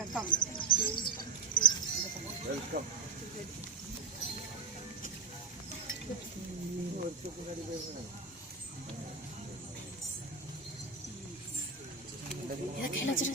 வணக்கம். வெல்கம். இதை கையில் வச்சிரு.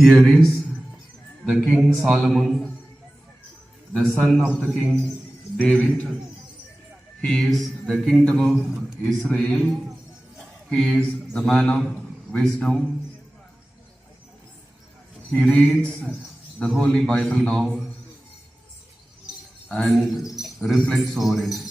Here is the King Solomon, the son of the King David. He is the kingdom of Israel. He is the man of wisdom. He reads the Holy Bible now and reflects over it.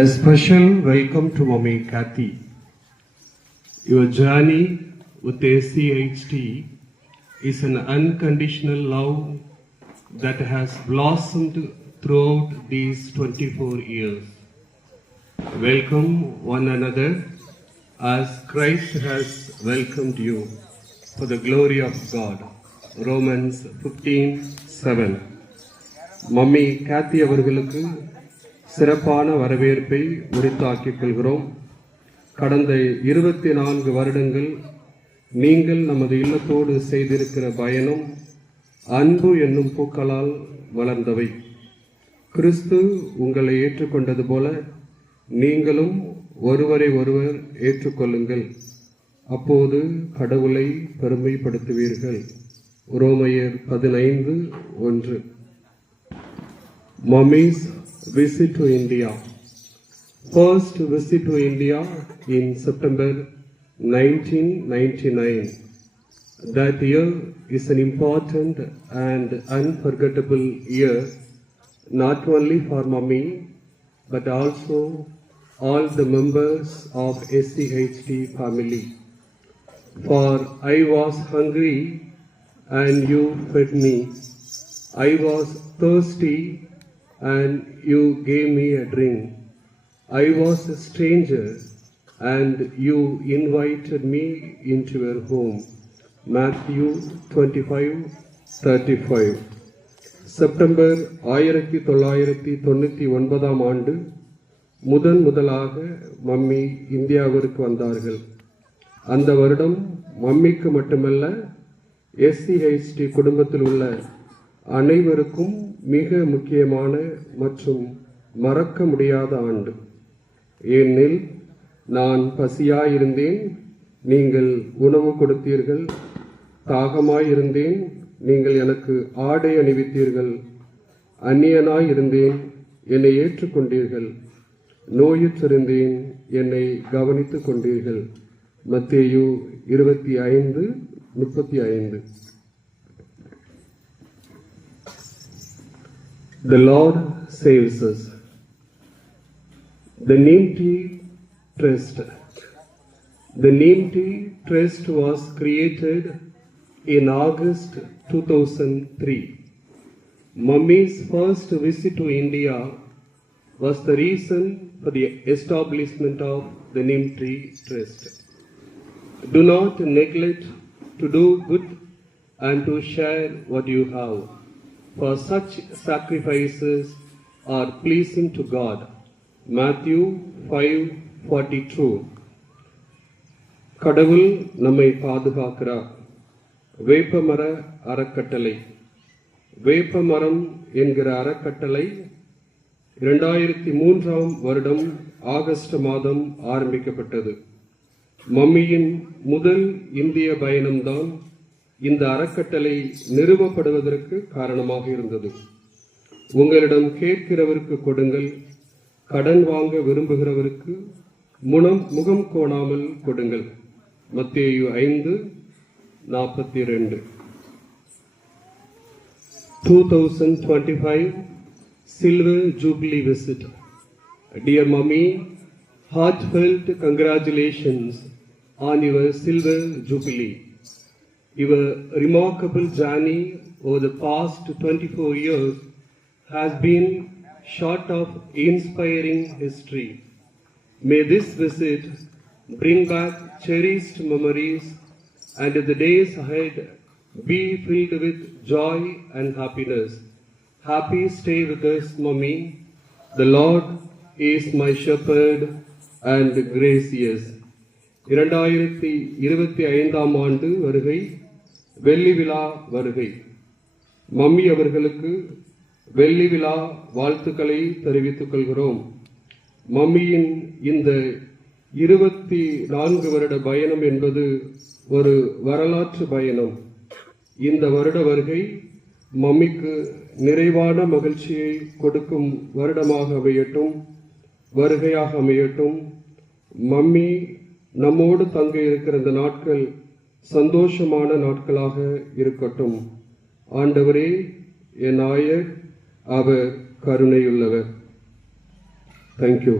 A special welcome to Mommy Kathy. Your journey with ACHT is an unconditional love that has blossomed throughout these 24 years. Welcome one another as Christ has welcomed you for the glory of God. Romans 15:7. Mommy Kathy அவர்களுக்கு சிறப்பான வரவேற்பை உரித்தாக்கிக் கொள்கிறோம். கடந்த 24 வருடங்கள் நீங்கள் நமது இல்லத்தோடு செய்திருக்கிற பயணம் அன்பு என்னும் பூக்களால் வளர்ந்தவை. கிறிஸ்து உங்களை ஏற்றுக்கொண்டது போல நீங்களும் ஒருவரை ஒருவர் ஏற்றுக்கொள்ளுங்கள். அப்போது கடவுளை பெருமைப்படுத்துவீர்கள். ரோமையர் 15:1. Mommy's visit to India. First visit to India in September 1999. That year is an important and unforgettable year, not only for Mommy, but also all the members of SCHT family. For I was hungry and you fed me. I was thirsty and you gave me a drink. I was a stranger and you invited me into your home. Matthew 25:35. September 1999 ஆண்டு முதலாக mummy இந்தியாவிற்கு வந்தார்கள். அந்த வருடம் மம்மிக்கு மட்டுமல்ல, SCHT குடும்பத்தில் உள்ள அனைவருக்கும் மிக முக்கியமான மற்றும் மறக்க முடியாத ஆண்டு. ஏனெனில் நான் பசியாயிருந்தேன், நீங்கள் உணவு கொடுத்தீர்கள், தாகமாயிருந்தேன், நீங்கள் எனக்கு ஆடை அணிவித்தீர்கள், அந்நியனாயிருந்தேன், என்னை ஏற்றுக்கொண்டீர்கள், நோயுற்றிருந்தேன், என்னை கவனித்துக் கொண்டீர்கள். மத்தேயு 25:35. The Lord saves us. The Nimti Trust. The Nimti Trust was created in August 2003. Mummy's first visit to India was the reason for the establishment of the Nimti Trust. Do not neglect to do good and to share what you have, for such sacrifices are pleasing to God. Matthew 5:42. கடவுள் நம்மை பாதுகாக்கிறார். வேப்பமர அறக்கட்டளை. வேப்பமரம் என்கிற அறக்கட்டளை 2003 August மாதம் ஆரம்பிக்கப்பட்டது. மம்மியின் முதல் இந்திய பயணம்தான் இந்த அறக்கட்டளை நிறுவப்படுவதற்கு காரணமாக இருந்தது. உங்களிடம் கேட்கிறவருக்கு கொடுங்கள், கடன் வாங்க விரும்புகிறவருக்கு முகம் கோணாமல் கொடுங்கள். மத்தேயு 5:42. 2025 Silver Jubilee visit. Dear Mummy, heartfelt congratulations on your Silver Jubilee. Your remarkable journey over the past 24 years has been short of inspiring history. May this visit bring back cherished memories and the days ahead be filled with joy and happiness. Happy stay with us, Mummy. The Lord is my shepherd and gracious. 2025 ஆண்டு வருகை, வெள்ளி விழா வருகை. Mummy அவர்களுக்கு வெள்ளி விழா வாழ்த்துக்களை தெரிவித்துக் கொள்கிறோம். மம்மியின் இந்த 24 வருட பயணம் என்பது ஒரு வரலாற்று பயணம். இந்த வருட வருகை மம்மிக்கு நிறைவான மகிழ்ச்சியை கொடுக்கும் வருடமாக அமையட்டும், வருகையாக அமையட்டும். மம்மி நம்மோடு தங்க இருக்கிற இந்த நாட்கள் சந்தோஷமான நாட்களாக இருக்கட்டும். ஆண்டவரே என் நாயர், அவர் கருணையுள்ளவர். Thank you.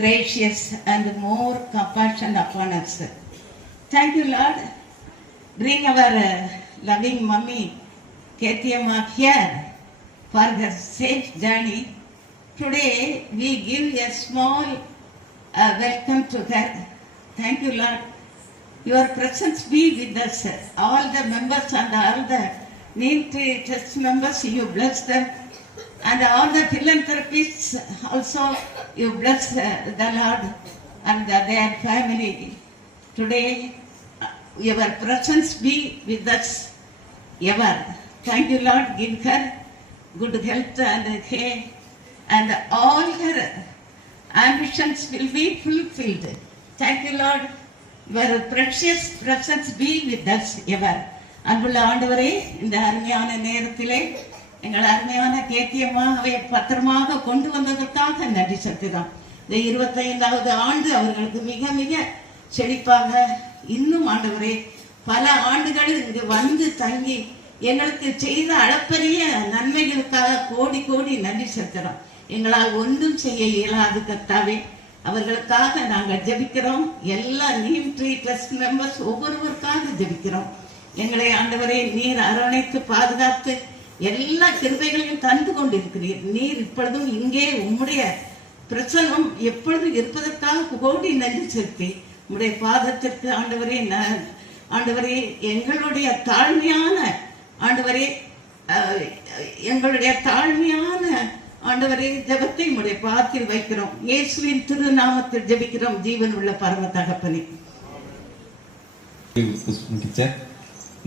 Gracious and more compassion upon us. Thank you, Lord. Bring our loving mummy, Ketiyamma, here for her safe journey today we give a small welcome to her. Thank you, Lord. Your presence be with us. All the members and all the name trust members, you bless them. And all the philanthropists also, you bless the Lord and their family. Today, your presence be with us ever. Thank you, Lord. Give her good health and care, and all her ambitions will be fulfilled. Thank you, Lord. Your precious presence be with us ever. அன்புள்ள ஆண்டவரே, இந்த அருமையான நேரத்திலே எங்கள் அருமையான கேத்தியமாகவே பத்திரமாக கொண்டு வந்ததற்காக நன்றி செலுத்துகிறோம். இந்த 25வது ஆண்டு அவர்களுக்கு மிக மிக செழிப்பாக இன்னும் ஆண்டவரே பல ஆண்டுகள் இங்கு வந்து தங்கி எங்களுக்கு செய்த அளப்பரிய நன்மைகளுக்காக கோடி கோடி நன்றி செலுத்துகிறோம். எங்களால் ஒன்றும் செய்ய இயலாது கர்த்தாவே. அவர்களுக்காக நாங்கள் ஜெபிக்கிறோம். எல்லா நீம் ட்ரீ ட்ரஸ்ட் மெம்பர்ஸ் ஒவ்வொருவருக்காக ஜெபிக்கிறோம். எங்களை ஆண்டவரே நீர் அரவணைத்து பாதுகாத்து எல்லா கிருபைகளையும் தந்து கொண்டிருக்கிறீர். நீர் இப்பொழுதும் இங்கே உம்முடைய பிரசன்னம் எப்பொழுதும் இருப்பதற்காக கோடி நன்றி செலுத்தி உம்முடைய பாதத்திற்கு ஆண்டவரே ஆண்டவரே எங்களுடைய தாழ்மையான ஆண்டவரே எங்களுடைய தாழ்மையான ஆண்டவரே ஜெபத்தை உம்முடைய பாதத்தில் வைக்கிறோம். இயேசுவின் திருநாமத்தில் ஜெபிக்கிறோம் ஜீவன் உள்ள பரம தகப்பனே.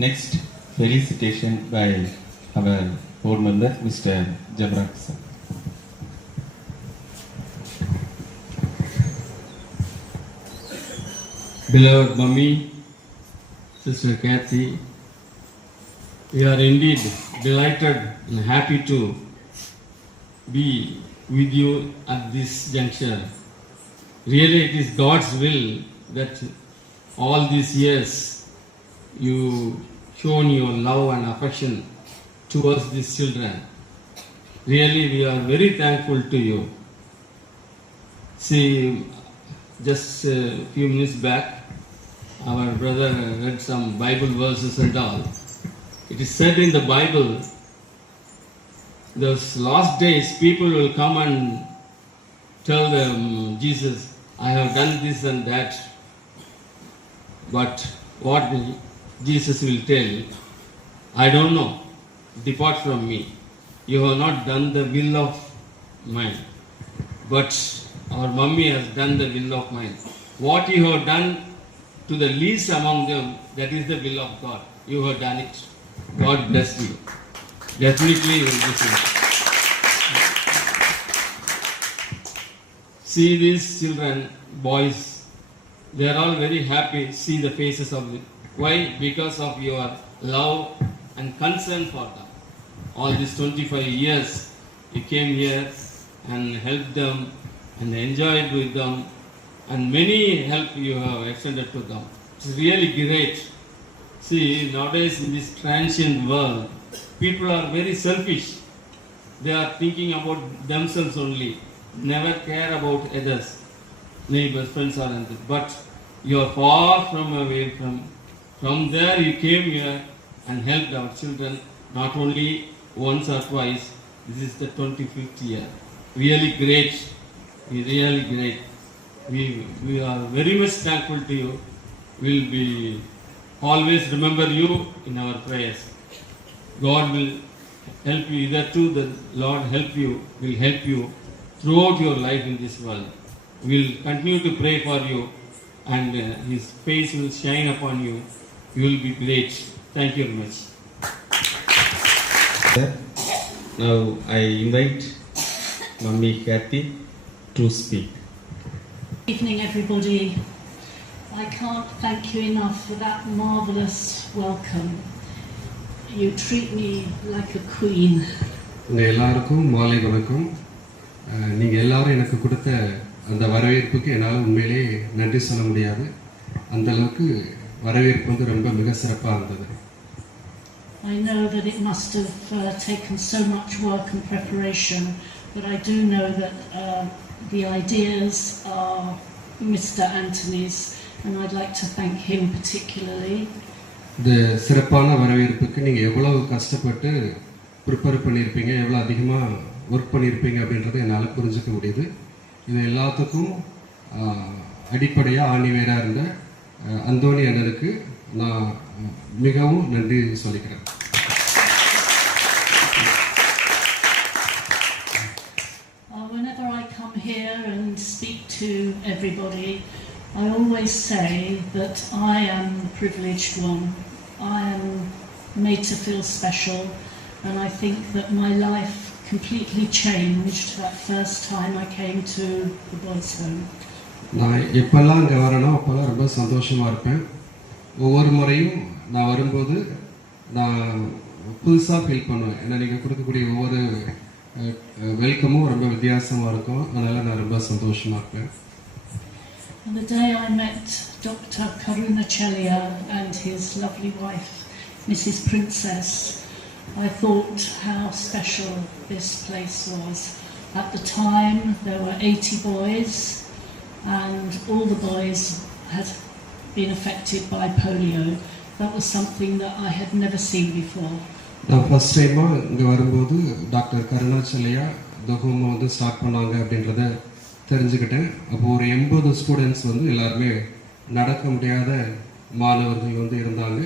Next, felicitation by our board member, Mr. Jabrak sir. Beloved Mummy, Sister Kathy, we are indeed delighted and happy to be with you at this juncture. Really, it is God's will that all these years you shown your love and affection towards these children. Really, we are very thankful to you. See, just a few minutes back, our brother read some Bible verses and all. It is said in the Bible, those last days people will come and tell them, Jesus, I have done this and that. But what Jesus will tell, I don't know, depart from me. You have not done the will of mine. But our mummy has done the will of mine. What you have done to the least among them, that is the will of God. You have done it. God bless you. Definitely you will bless you. See these children, boys, they are all very happy. See the faces of them. Why? Because of your love and concern for them. All these 25 years you came here and helped them and enjoyed with them, and many help you have extended to them. It's really great. See, nowadays in this transient world, people are very selfish. They are thinking about themselves only, never care about others, neighbors, friends or anything. But you are far from away from there. You came here and helped our children, not only once or twice. This is the 25th year. Really great. Really great. We are very much thankful to you. We'll be always remember you in our prayers. God will help you. Either too, the Lord will help you throughout your life in this world. We'll continue to pray for you, and His face will shine upon you. You will be great. Thank you very much. Now I invite Mummy Kathy to speak. Good evening, everybody. I can't thank you enough for that marvelous welcome. You treat me like a queen. உங்கள் எல்லாருக்கும் மாலை வணக்கம். நீங்கள் எல்லாரும் எனக்கு கொடுத்த அந்த வரவேற்புக்கு என்னால் உண்மையிலே நன்றி சொல்ல முடியாது. அந்த அளவுக்கு வரவேற்பு வந்து ரொம்ப மிக சிறப்பாக இருந்தது. I know that it must have taken so much work and preparation, but I do know that the ideas are Mr. Anthony's, and I'd like to thank him particularly. இந்த சிறப்பான வரவேற்புக்கு நீங்கள் எவ்வளவு கஷ்டப்பட்டு ப்ரிப்பேர் பண்ணியிருப்பீங்க, எவ்வளோ அதிகமாக ஒர்க் பண்ணியிருப்பீங்க அப்படின்றத என்னால் புரிஞ்சுக்க முடியுது. இது எல்லாத்துக்கும் அடிப்படையாக ஆணிவேராக இருந்த அந்தோணி அண்ணனுக்கு நான் மிகவும் நன்றி சொல்லிக்கிறேன். Whenever I come here and speak to everybody, I always say that I am the privileged one. I am made to feel special, and I think that my life completely changed that first time I came to the boys' home. நான் எப்பெல்லாம் இங்கே வரேனோ அப்போல்லாம் ரொம்ப சந்தோஷமாக இருப்பேன். ஒவ்வொரு முறையும் நான் வரும்போது நான் புதுசாக ஃபீல் பண்ணுவேன். ஏன்னா நீங்கள் கொடுக்கக்கூடிய ஒவ்வொரு வெல்கமும் ரொம்ப வித்தியாசமாக இருக்கும். அதனால் நான் ரொம்ப சந்தோஷமாக இருப்பேன். And the day I met Dr. Karuna Chelia and his lovely wife, Mrs. Princess, I thought how special this place was. At the time there were 80 boys and all the boys had been affected by polio. That was something that I had never seen before. நான் first டைமாக இங்கே வரும்போது doctor கருணாச்சலையா இந்த ஹோமை வந்து start பண்ணாங்க அப்படின்றத தெரிஞ்சுக்கிட்டேன். அப்போ ஒரு 80 ஸ்டூடெண்ட்ஸ் வந்து எல்லாருமே நடக்க முடியாத மாணவர்கள் வந்து இருந்தாங்க.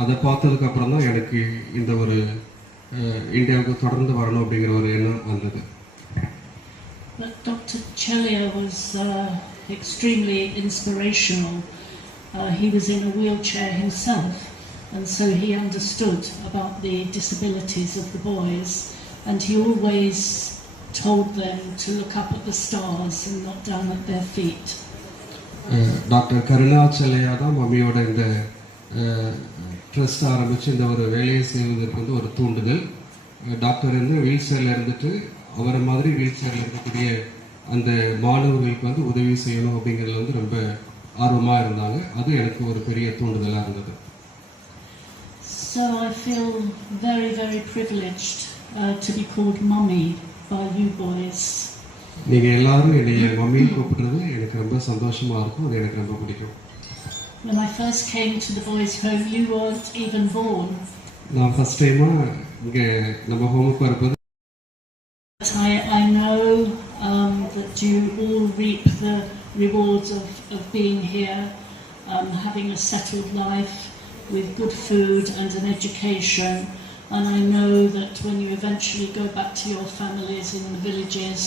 அதை பார்த்ததுக்கு அப்புறம் தான் எனக்கு இந்த ஒரு இந்தியாவுக்கு தொடர்ந்து வரணும் அப்படிங்கிற ஒரு எண்ணம் வந்தது. But Dr. Chelia was extremely inspirational. He was in a wheelchair himself, and so he understood about the disabilities of the boys, and he always told them to look up at the stars and not down at their feet. Doctor Karunachalaiah தான் மம்மியோட இந்த trust ஆரம்பித்து இந்த ஒரு வேலையை செய்வதற்கு வந்து ஒரு தூண்டுதல். டாக்டர் வந்து வீல் சேரில் இருந்துட்டு அவரை மாதிரி வீல் சேரில் இருக்கக்கூடிய அந்த மாணவர்களுக்கு வந்து உதவி செய்யணும் அப்படிங்கிறதுல வந்து ரொம்ப ஆர்வமாக இருந்தாங்க. அது எனக்கு ஒரு பெரிய தூண்டுதலாக இருந்தது. So I feel very, very privileged to be called Mummy by you boys. நீங்கள் எல்லாரும் என்னைய மம்மின்னு கூப்பிடுறது எனக்கு ரொம்ப சந்தோஷமாக இருக்கும். அது எனக்கு ரொம்ப பிடிக்கும். When I first came to the boys' home, you weren't even born. நான் ஃபர்ஸ்ட் டைமாக இங்கே நம்ம ஹோமுக்கு வரப்போது I know that you all reap the rewards of being here, having a settled life with good food and an education, and I know that when you eventually go back to your families in the villages,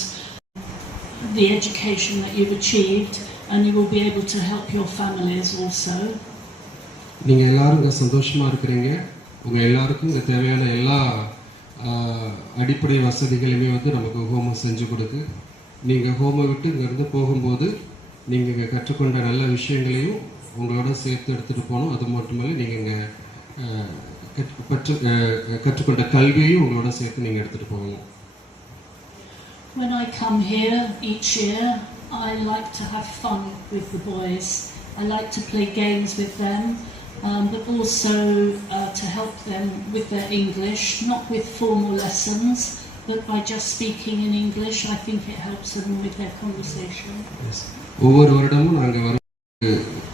the education that you've achieved, and you will be able to help your families also. நீங்கள் எல்லாரும் இங்கே சந்தோஷமாக இருக்கிறீங்க. உங்கள் எல்லாருக்கும் இங்கே தேவையான எல்லா அடிப்படை வசதிகளுமே வந்து நமக்கு ஹோமம் செஞ்சு கொடுக்கு. நீங்கள் ஹோமை விட்டு இங்கேருந்து போகும்போது நீங்கள் இங்கே கற்றுக்கொண்ட நல்ல விஷயங்களையும் உங்களோட சேர்த்து எடுத்துகிட்டு போகணும். அது மட்டுமல்ல நீங்கள் இங்கே கற்றுக்கொண்ட கல்வியையும் உங்களோட சேர்த்து நீங்கள் எடுத்துகிட்டு போகணும். When I come here each year, I like to have fun with the boys. I like to play games with them, but also to help them with their English, not with formal lessons, but by just speaking in English. I think it helps them with their conversation. ஒவ்வொரு வருடமும் நாங்கள் வர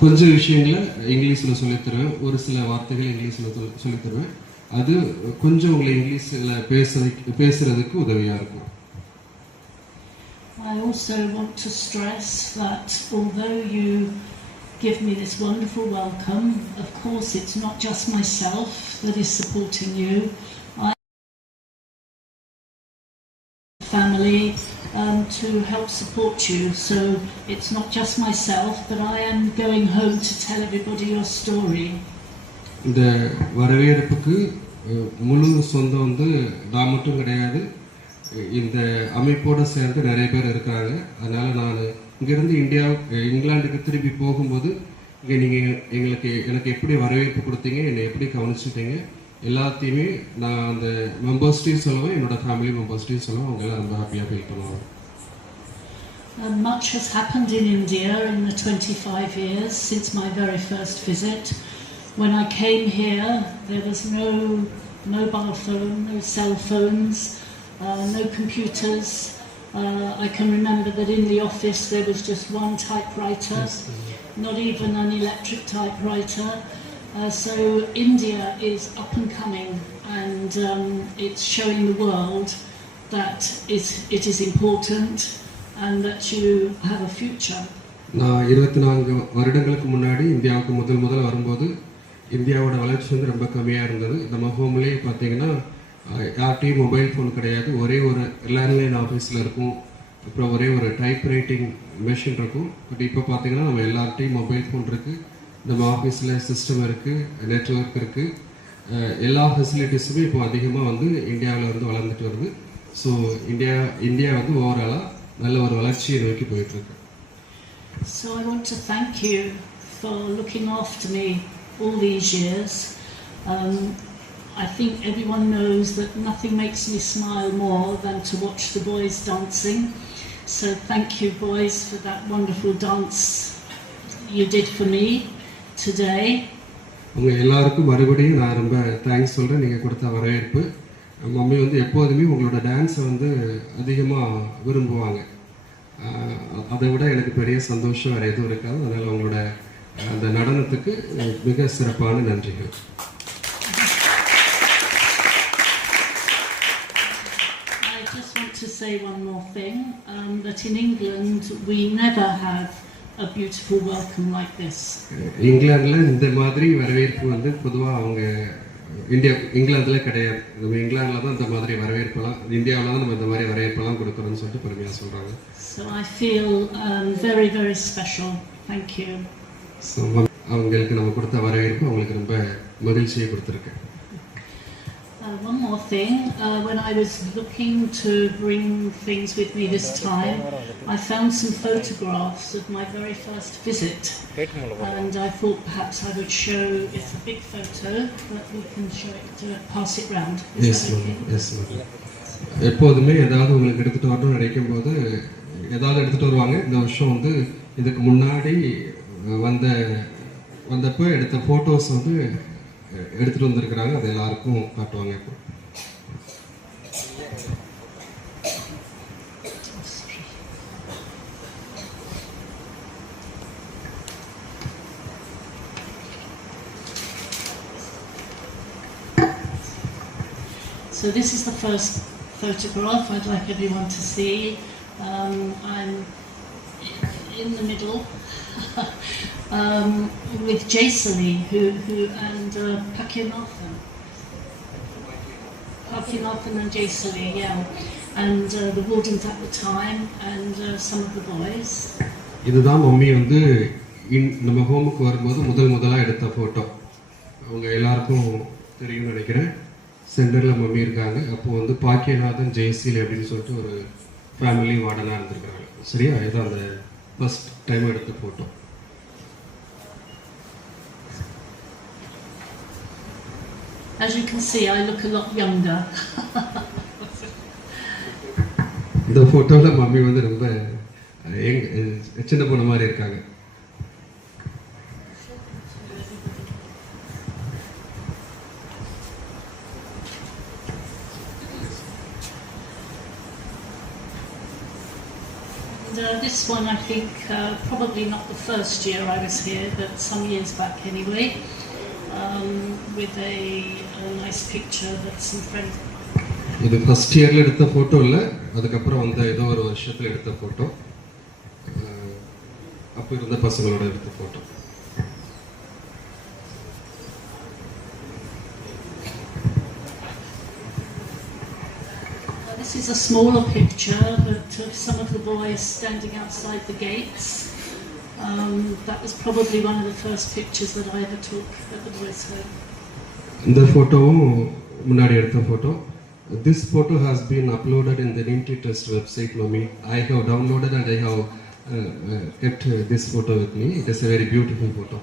கொஞ்சம் விஷயங்களை இங்கிலீஷில் சொல்லித்தருவேன். ஒரு சில வார்த்தைகள் இங்கிலீஷில் சொல்லித்தருவேன். அது கொஞ்சம் உங்களை இங்கிலீஷில் பேசுறதுக்கு உதவியாக இருக்கும். I also want to stress that although you give me this wonderful welcome, of course it's not just myself that is supporting you. I have family to help support you, so it's not just myself, but I am going home to tell everybody your story. இந்த வரவேற்புக்கு முழு சொந்தம் வந்து நான் மட்டும் கிடையாது, இந்த அமைப்போடு சேர்ந்து நிறைய பேர் இருக்கிறாங்க. அதனால் நான் இங்கேருந்து இங்கிலாந்துக்கு திரும்பி போகும்போது இங்கே நீங்கள் எனக்கு எப்படி வரவேற்பு கொடுத்தீங்க, என்னை எப்படி கவனிச்சுட்டீங்க, எல்லாத்தையுமே நான் அந்த மெம்பர்ஸ்டையும் சொல்லுவேன், என்னோட ஃபேமிலி மெம்பர்ஸ்டையும் சொல்லுவேன். அவங்க எல்லாம் ரொம்ப ஹாப்பியாக ஃபீல் பண்ணுவாங்க. Much has happened in India in the 25 years since my very first visit. When I came here, there was no mobile phone, no cell phones, no computers. I can remember that in the office there was just one typewriter, not even an electric typewriter. So India is up and coming, and it's showing the world that it is important and that you have a future. நான் 24 வருடங்களுக்கு முன்னாடி இந்தியாவுக்கு முதல் வரும்போது இந்தியாவோட வளர்ச்சி வந்து ரொம்ப கம்மியாக இருந்தது. நம்ம ஹோம்லேயே பார்த்தீங்கன்னா யார்கிட்டையும் மொபைல் ஃபோன் கிடையாது. ஒரே ஒரு லேண்ட்லைன் ஆஃபீஸில் இருக்கும், அப்புறம் ஒரே ஒரு டைப் ரைட்டிங் மெஷின் இருக்கும். பட் இப்போ பார்த்தீங்கன்னா நம்ம எல்லார்கிட்டையும் மொபைல் ஃபோன் இருக்குது, நம்ம ஆஃபீஸில் சிஸ்டம் இருக்குது, நெட்வொர்க் இருக்குது. எல்லா ஃபெசிலிட்டிஸுமே இப்போ அதிகமாக வந்து இந்தியாவில் வந்து வளர்ந்துட்டு வருது. ஸோ இந்தியா வந்து ஓவராலாக நல்ல ஒரு வளர்ச்சியை நோக்கி போயிட்டுருக்கு. So I want to thank you for looking after me all these years. I think everyone knows that nothing makes me smile more than to watch the boys dancing. So thank you, boys, for that wonderful dance you did for me today. உங்கள் எல்லாருக்கும் மறுபடியும் நான் ரொம்ப thanks சொல்கிறேன், நீங்கள் கொடுத்த வரவேற்பு. Mummy வந்து எப்போதுமே உங்களோட டான்ஸை வந்து அதிகமாக விரும்புவாங்க. அதை விட எனக்கு பெரிய சந்தோஷம் வேறு எதுவும் இருக்காது. அதனால் உங்களோட அந்த நடனத்துக்கு மிக சிறப்பான நன்றிகள். I just want to say one more thing, that in England we never have a beautiful welcome like this. இங்கிலாந்தில் இந்த மாதிரி வரவேற்பு வந்து பொதுவாக அவங்க இங்கிலாந்தில் கிடையாது. நம்ம இங்கிலாந்தில் தான் இந்த மாதிரி வரவேற்பெல்லாம், இந்தியாவில் தான் நம்ம இந்த மாதிரி வரவேற்பெல்லாம் கொடுக்குறோம்னு சொல்லிட்டு பெருமையாக சொல்கிறாங்க. So I feel very, very special. Thank you. So அவங்களுக்கு நம்ம கொடுத்த வரவேற்பு அவங்களுக்கு ரொம்ப மகிழ்ச்சியை கொடுத்துருக்கு. One more thing, when I was looking to bring things with me this time, I found some photographs of my very first visit, and I thought perhaps I would show, it's a big photo, but we can show it, to pass it round. Yes, ma'am. Yes, ma'am. எப்போதுமே ஏதாவது உங்களுக்கு எடுத்துகிட்டு வரணும்னு நினைக்கும் போது ஏதாவது எடுத்துகிட்டு வருவாங்க. இந்த வருஷம் வந்து இதுக்கு முன்னாடி வந்தப்போ எடுத்த ஃபோட்டோஸ் வந்து எடுத்துகிட்டு வந்திருக்கிறாங்க. அது எல்லாருக்கும் காட்டுவாங்க. இப்போ So this is the first photograph I'd like everyone to see. I'm in the middle with Jaisali who and Pakinathan and Jaisali, yeah, and the wardens at the time and some of the boys. இதுதான் mummy வந்து நம்ம ஹோமுக்கு வரும்போது முதலாக எடுத்த photo. அவங்க எல்லாருக்கும் தெரியும்னு நினைக்கிறேன். சென்டரில் மம்மி இருக்காங்க. அப்போது வந்து பாக்கியநாதன் ஜெயசீல் அப்படின்னு சொல்லிட்டு ஒரு ஃபேமிலி வார்டனாக இருந்திருக்காங்க. சரியா, இதுதான் அந்த ஃபர்ஸ்ட் டைம் எடுத்த photo. As you can see, I look a lot younger. இந்த ஃபோட்டோவில் மம்மி வந்து ரொம்ப சின்ன பொண்ணு மாதிரி இருக்காங்க. This one, I think, probably not the first year I was here, but some years back anyway, with a nice picture that some friends. இது first இயரில் எடுத்த ஃபோட்டோ இல்லை, அதுக்கப்புறம் வந்து ஏதோ ஒரு வருஷத்தில் எடுத்த ஃபோட்டோ. அப்போ இருந்த பசங்களோட எடுத்த photo. This is a smaller picture, but of some of the boys standing outside the gates. That was probably one of the first pictures that I ever took at the boys' home. இந்த ஃபோட்டோவும் முன்னாடி எடுத்த photo. This photo has been uploaded in the Ninty Trust website, Mummy. I have downloaded and I have kept this photo with me. It is a very beautiful photo.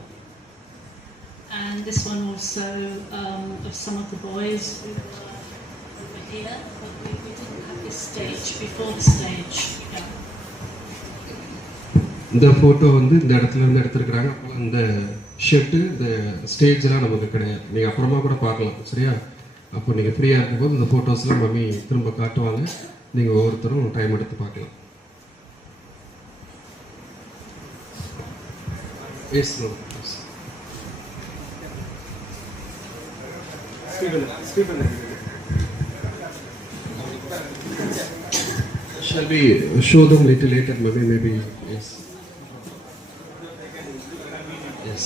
And this one also of some of the boys who were here, but we didn't have this stage before the stage. Yeah. இந்த photo வந்து இந்த இடத்துல இருந்து எடுத்துருக்குறாங்க. அப்போ இந்த shed இந்த ஸ்டேஜ்லாம் நமக்கு கிடையாது. நீங்கள் அப்புறமா கூட பார்க்கலாம். சரியா, அப்போ நீங்கள் ஃப்ரீயாக இருக்கும்போது இந்த ஃபோட்டோஸ்லாம் மம்மி திரும்ப காட்டுவாங்க. நீங்கள் ஒவ்வொருத்தரும் டைம் எடுத்து பார்க்கலாம். Yes ma'am. Shall we show them little later, maybe? Yes. Yes.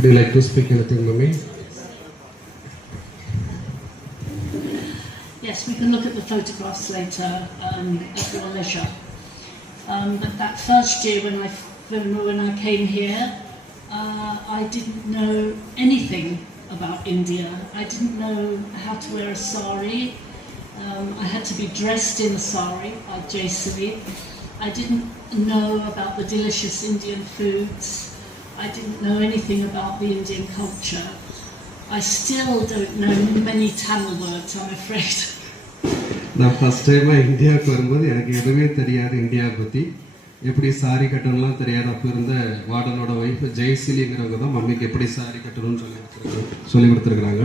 Do you like to speak anything, Mummy? Yes, we can look at the photographs later at your leisure. But that first year when I came here, I didn't know anything about India. I didn't know how to wear a sari. I had to be dressed in a sari by Jaisali. I didn't know about the delicious Indian foods. I didn't know anything about the Indian culture. I still don't know many Tamil words, I'm afraid. நான் first டைமாக இந்தியாவுக்கு வரும்போது எனக்கு எதுவுமே தெரியாது இந்தியாவை பற்றி, எப்படி சாரி கட்டணும்லாம் தெரியாது. அப்போ இருந்த வார்டனோட ஒய்ஃப் ஜெயசிலிங்கிறவங்க தான் மம்மிக்கு எப்படி சாரி கட்டணும்னு சொல்லி கொடுத்துருக்குறாங்க.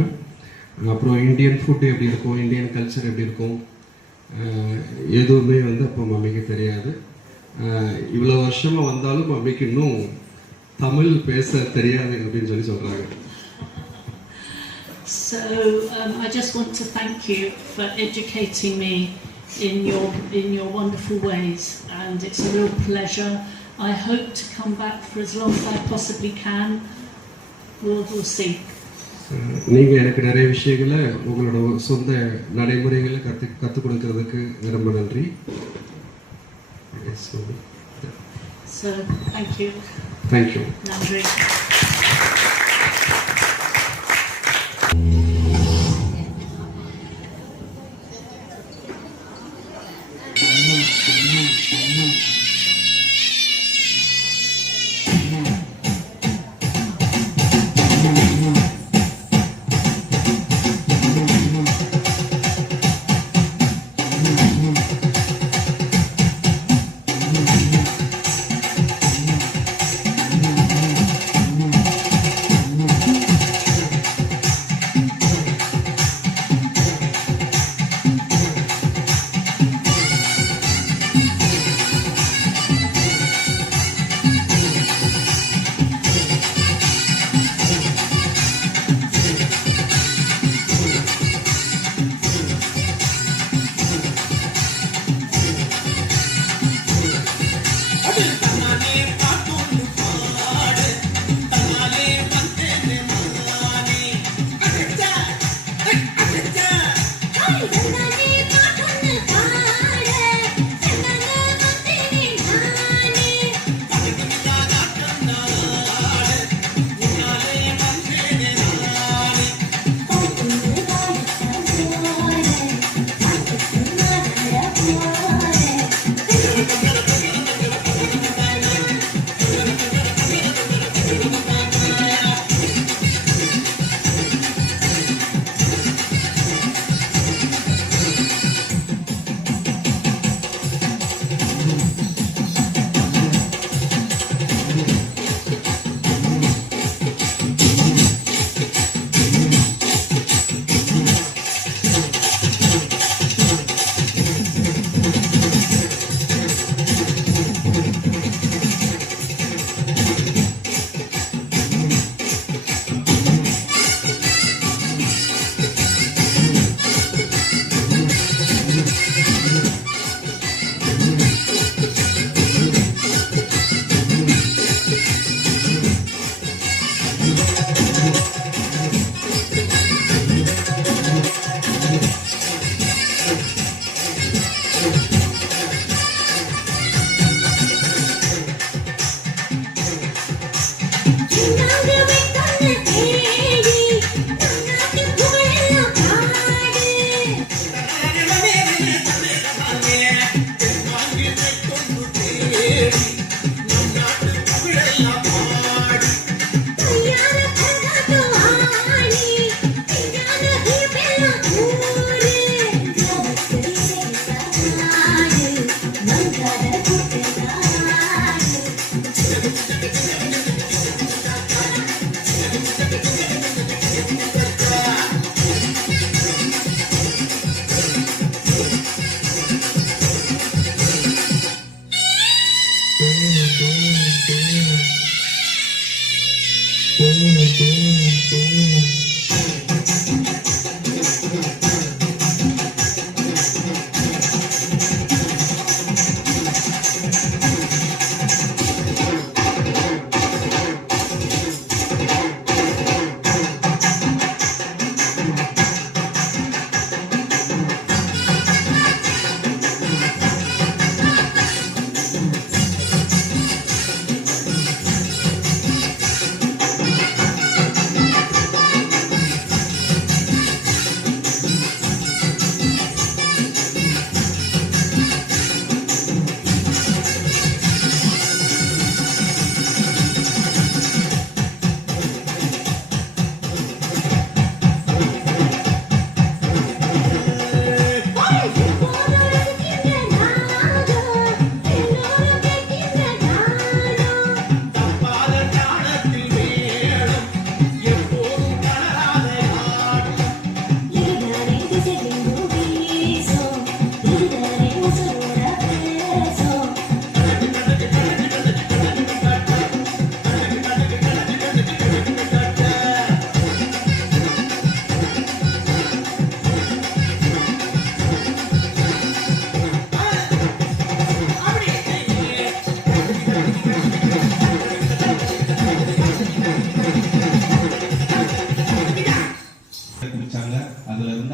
அப்புறம் இந்தியன் ஃபுட் எப்படி இருக்கும், இந்தியன் கல்ச்சர் எப்படி இருக்கும், எதுவுமே அப்போ மம்மிக்கு தெரியாது. இவ்வளோ வருஷமாக வந்தாலும் மம்மிக்கு இன்னும் தமிழ் பேச தெரியாது அப்படின்னு சொல்கிறாங்க. So I just want to thank you for educating me in your wonderful ways, and it's a real pleasure. I hope to come back for as long as I possibly can. We'll see. நீங்கள் எனக்கு நிறைய விஷயங்களை உங்களோட சொந்த நடைமுறைகளை கற்றுக் கொடுக்கறதுக்கு ரொம்ப நன்றி. So thank you. Thank you. Nandri.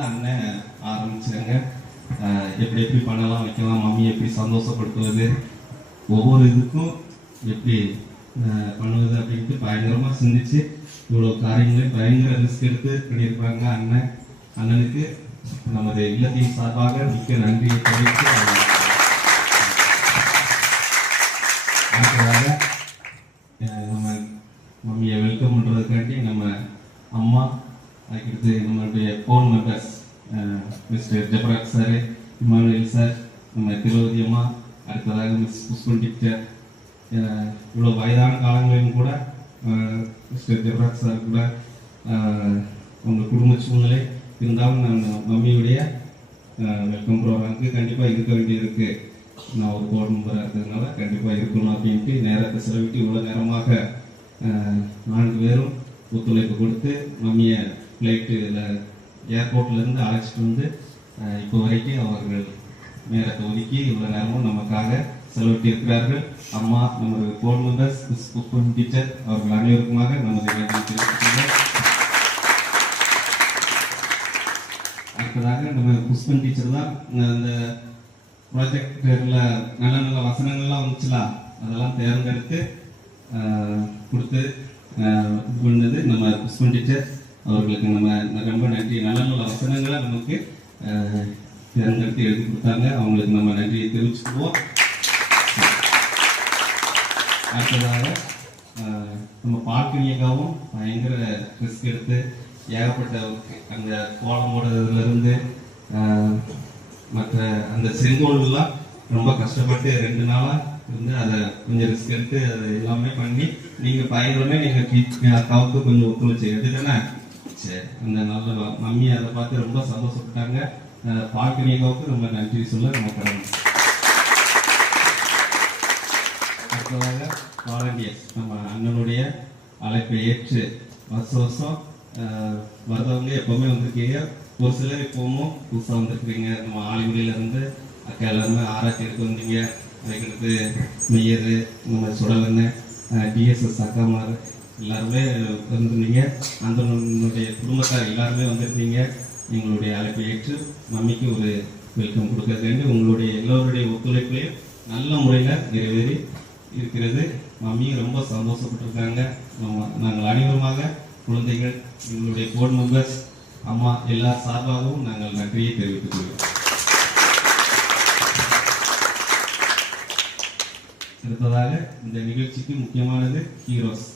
அண்ணன் ஆரம்பிச்சாங்க. எப்படி எப்படி பண்ணலாம், வைக்கலாம், மம்மி எப்படி சந்தோஷப்படுத்துவது, ஒவ்வொரு இதுக்கும் எப்படி பண்ணுவது அப்படின்ட்டு பயங்கரமாக சிந்திச்சு இவ்வளோ காரியங்களையும் பயங்கர ரிஸ்க் எடுத்து பண்ணியிருப்பாங்க அண்ணன். அண்ணனுக்கு நமது இல்லத்தின் சார்பாக மிக்க நன்றியை தெரிவித்து அடுத்ததாக நம்ம மம்மியை வெல்கம் பண்ணுறதுக்காண்டி நம்ம அம்மா, அதுக்கடுத்து நம்மளுடைய phone members mister Jebaraj sir, Emmanuel sir, நம்ம திரௌதி அம்மா, அடுத்ததாக மிஸ் புஷ்பன் டீச்சர், இவ்வளோ வயதான காலங்களிலும் கூட மிஸ்டர் ஜெபராஜ் சார் கூட அவங்க குடும்ப சூழ்நிலை இருந்தாலும் நான் மம்மியுடைய வெல்கம் ப்ரோக்ராமுக்கு கண்டிப்பாக இருக்க வேண்டியிருக்கு. நான் ஒரு போர்டு மெம்பராக இருக்கிறதுனால கண்டிப்பாக இருக்கணும் அப்படின்ட்டு நேரத்தை செலவிட்டு இவ்வளோ நேரமாக 4 பேரும் ஒத்துழைப்பு கொடுத்து மம்மியை ஃப்ளைட்டில் ஏர்போர்ட்லேருந்து அழைச்சிட்டு வந்து இப்போ வரைக்கும் அவர்கள் நேரத்தை ஒதுக்கி இவ்வளோ நேரமும் நமக்காக செலவிட்டு இருக்கிறார்கள். அம்மா, நமது board members, miss Pushpan teacher அவர்கள் அனைவருக்குமாக நமது நன்றி தெரிவித்துள்ளோம். அடுத்ததாக நம்ம புஷ்பன் டீச்சர் தான் அந்த ப்ராஜெக்டில் நல்ல நல்ல வசனங்கள்லாம் வந்துச்சுலாம், அதெல்லாம் தேர்ந்தெடுத்து கொடுத்து பண்ணது நம்ம புஷ்பன் டீச்சர். அவர்களுக்கு நம்ம ரொம்ப நன்றி. நல்ல நல்ல வசனங்களை நமக்கு தேர்ந்தெடுத்து எழுதி கொடுத்தாங்க. அவங்களுக்கு நம்ம நன்றியை தெரிவிச்சுக்குவோம். அடுத்ததாக நம்ம பால்கனியக்காவும் பயங்கர ரிஸ்க் எடுத்து ஏகப்பட்ட அந்த கோலம் போடுறதுலேருந்து மற்ற அந்த செங்கோல்லாம் ரொம்ப கஷ்டப்பட்டு 2 நாளாக இருந்து அதை கொஞ்சம் ரிஸ்க் எடுத்து அதை எல்லாமே பண்ணி நீங்கள் பயங்கரமே நீங்கள் அக்காவுக்கு கொஞ்சம் ஒத்துழைச்சி எடுத்துதானே. சரி, அந்த நல்ல மம்மி அதை பார்த்து ரொம்ப சந்தோஷப்பட்டாங்க. பால்கனியக்காவுக்கு ரொம்ப நன்றி சொல்ல நம்ம கடமை. அடுத்ததாக வாலண்டியர்ஸ், நம்ம அண்ணனுடைய அழைப்பை ஏற்று வருஷம் வரதவங்க எப்பவுமே வந்திருக்கீங்க. ஒரு சிலர் இப்போவும் புதுசாக வந்திருக்கிறீங்க. நம்ம ஆலிகுடியிலேருந்து அக்கா எல்லாருமே ஆராய்ச்சி எடுத்து வந்தீங்க. அதுக்கடுத்து மெய்யர், நம்ம சுடலண்ணன், டிஎஸ்எஸ் அக்காமார் எல்லாருமே வந்திருந்தீங்க. அந்த குடும்பத்தார் எல்லாருமே வந்திருந்தீங்க. எங்களுடைய அழைப்பை ஏற்று மம்மிக்கு ஒரு வெல்கம் கொடுக்க வேண்டும். உங்களுடைய எல்லோருடைய ஒத்துழைப்புலையும் நல்ல முறையில் நிறைவேறி இருக்கிறது. மம்மியும் ரொம்ப சந்தோஷப்பட்டிருக்காங்க. நாங்கள் அனைவருமாக குழந்தைகள், எங்களுடைய போர்டு மெம்பர்ஸ், அம்மா எல்லா சார்பாகவும் நாங்கள் நன்றியை தெரிவித்துக் கொள்கிறோம். அடுத்ததாக இந்த நிகழ்ச்சிக்கு முக்கியமானது ஹீரோஸ்,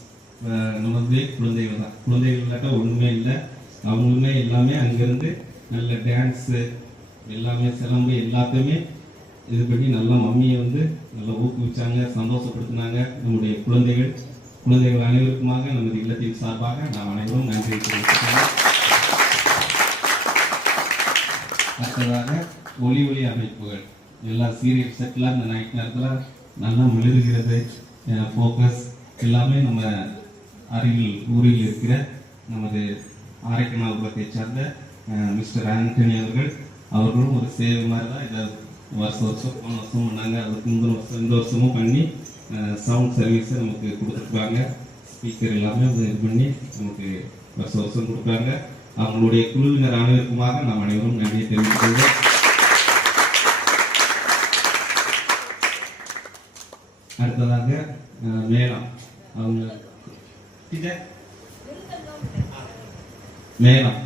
நமது குழந்தைகள் தான். குழந்தைகள் இல்லாட்டா ஒன்றுமே இல்லை. அவங்களுமே எல்லாமே அங்கேருந்து நல்ல டான்ஸு எல்லாமே சிலம்பு எல்லாத்தையுமே இது பண்ணி நல்லா மம்மியை வந்து நல்லா ஊக்குவிச்சாங்க, சந்தோஷப்படுத்தினாங்க. நம்முடைய குழந்தைகள் அனைவருக்குமாக நமது இல்லத்தின் சார்பாக நாம் அனைவரும் நன்றி தெரிவித்துக்கிறோம். அடுத்ததாக ஒளி அமைப்புகள் எல்லா சீரியல் செட்டில் இந்த நைட் நேரத்தில் நல்லா மிளறுகிறது. ஃபோக்கஸ் எல்லாமே நம்ம ஊரில் இருக்கிற நமது ஆரைக்கனாபுரத்தை சார்ந்த மிஸ்டர் ஆண்டனி அவர்களும் ஒரு சேவை மாதிரி தான் இதை வருஷம் போன வருஷம் பண்ணாங்க. அதுக்கு இந்த வருஷமும் பண்ணி சவுண்ட் சர்வீஸை நமக்கு கொடுத்துருக்காங்க. ஸ்பீக்கர் எல்லாமே இது பண்ணி நமக்கு வருஷம் கொடுக்குறாங்க. அவங்களுடைய குழுவினர் அனைவருக்குமாக நாம் அனைவரும் நன்றியை தெரிவித்துக் கொள்வோம். அடுத்ததாக மேளம்,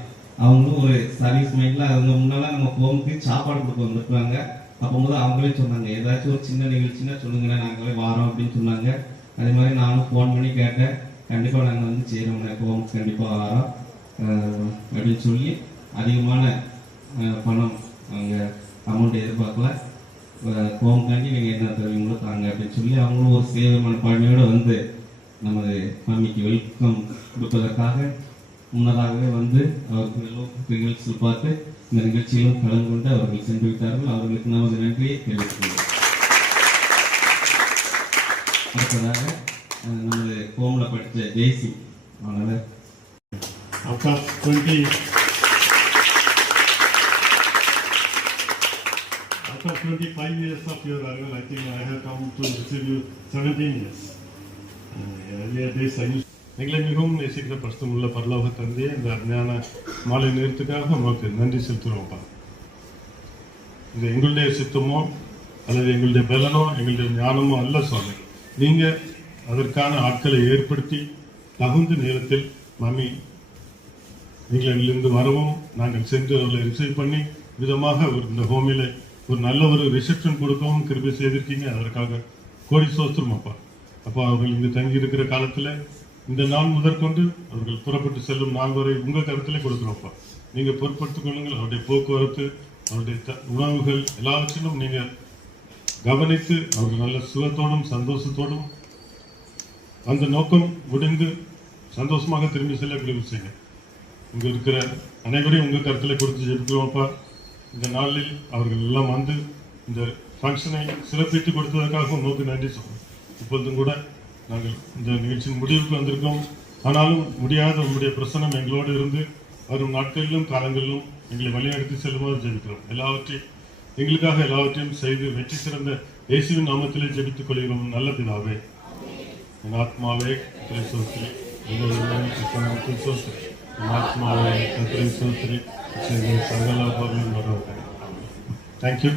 அவங்களும் ஒரு சர்வீஸ் மைண்ட்ல அவங்க முன்னால நம்ம ஹோமுக்கு சாப்பாடு கொடுக்க வந்துருக்காங்க. அப்போது அவங்களே சொன்னாங்க, ஏதாச்சும் ஒரு சின்ன நிகழ்ச்சின்னா சொல்லுங்க, நாங்களே வாரோம் அப்படின்னு சொன்னாங்க. அதே மாதிரி நானும் ஃபோன் பண்ணி கேட்டேன், கண்டிப்பாக நாங்கள் வந்து செய்கிறோம், ஹோமுக்கு கண்டிப்பாக வாரோம் அப்படின்னு சொல்லி அதிகமான பணம் அவங்க அமௌண்ட் எதிர்பார்க்கல. ஹோமுக்காண்டி நீங்கள் என்ன தருவீங்களோ தாங்க அப்படின்னு சொல்லி அவங்களும் ஒரு சேவை மனப்பான்மையோடு வந்து நமது மம்மிக்கு வெல்கம் கொடுப்பதற்காக முன்னதாகவே வந்து அவர்கள் நிகழ்ச்சியில் பார்த்து இந்த நிகழ்ச்சியிலும் கலந்து கொண்டு அவர்கள் சென்று விட்டார்கள். அவர்களுக்கு நமது நன்றியை தெரிவித்துள்ளோம். அடுத்ததாக நமது ஹோமில் படித்த ஜெய்சி மாணவர். After 25 years of your arrival, I think I have come to receive you 17 years. Earlier days I used எங்களை மிகவும் நேசிக்கிற பரிசுத்தமுள்ள பரலோக தந்தையே, இந்த அருமையான மாலை நேரத்துக்காக உங்களுக்கு நன்றி செலுத்துகிறோம்ப்பா. இது எங்களுடைய சித்தமோ அல்லது எங்களுடைய பலனோ எங்களுடைய ஞானமோ அல்ல சுவாமி. நீங்க அதற்கான ஆட்களை ஏற்படுத்தி தகுந்த நேரத்தில் மாமி இங்கிலாந்திலிருந்து வரவும் நாங்கள் சென்று அவர்களை ரிசீவ் பண்ணி விதமாக இந்த ஹோமில ஒரு நல்ல ஒரு ரிசப்ஷன் கொடுக்கவும் கிருபை செய்திருக்கீங்க. அதற்காக கோடி சோஸ்திரம் அப்பா. அப்போ அவர்கள் இங்கு தங்கி இருக்கிற காலத்துல இந்த நாள் முதற்கொண்டு அவர்கள் புறப்பட்டு செல்லும் நாள் வரை உங்க கருத்திலே கொடுக்குறோம்ப்பா. நீங்க பொறுப்படுத்திக் கொள்ளுங்கள். அவருடைய போக்குவரத்து, அவருடைய உணவுகள் எல்லாவற்றிலும் நீங்க கவனித்து அவர்கள் நல்ல சுகத்தோடும் சந்தோஷத்தோடும் அந்த நோக்கம் முடிந்து சந்தோஷமாக திரும்பி செல்ல கிருபை செய்யுங்க. இங்க இருக்கிற அனைவரையும் உங்க கருத்துல கொடுத்து ஜெபிக்கிறோம்ப்பா. இந்த நாளில் அவர்கள் எல்லாம் வந்து இந்த ஃபங்க்ஷனை சிறப்பித்து கொடுத்ததற்காக உங்களுக்கு நன்றி சொல்றோம். இப்பொழுதும் கூட நாங்கள் இந்த நிகழ்ச்சியின் முடிவுக்கு வந்திருக்கோம். ஆனாலும் முடியாத உங்களுடைய பிரசனம் எங்களோடு இருந்து வரும் நாட்களிலும் காலங்களிலும் எங்களை வழிநடத்தி செல்லுமாறு ஜெபிக்கிறோம். எங்களுக்காக எல்லாவற்றையும் செய்து வெற்றி சிறந்த இயேசுவின் நாமத்திலே ஜெபித்துக் கொள்கிறோம் நல்ல பிதாவே. என் ஆத்மாவே கர்த்தரை ஸ்தோத்திரி, சோத்திரி. என் ஆத்மாவே கர்த்தரை ஸ்தோத்திரி, சகல பொருளும் வருவார்கள். தேங்க்யூ.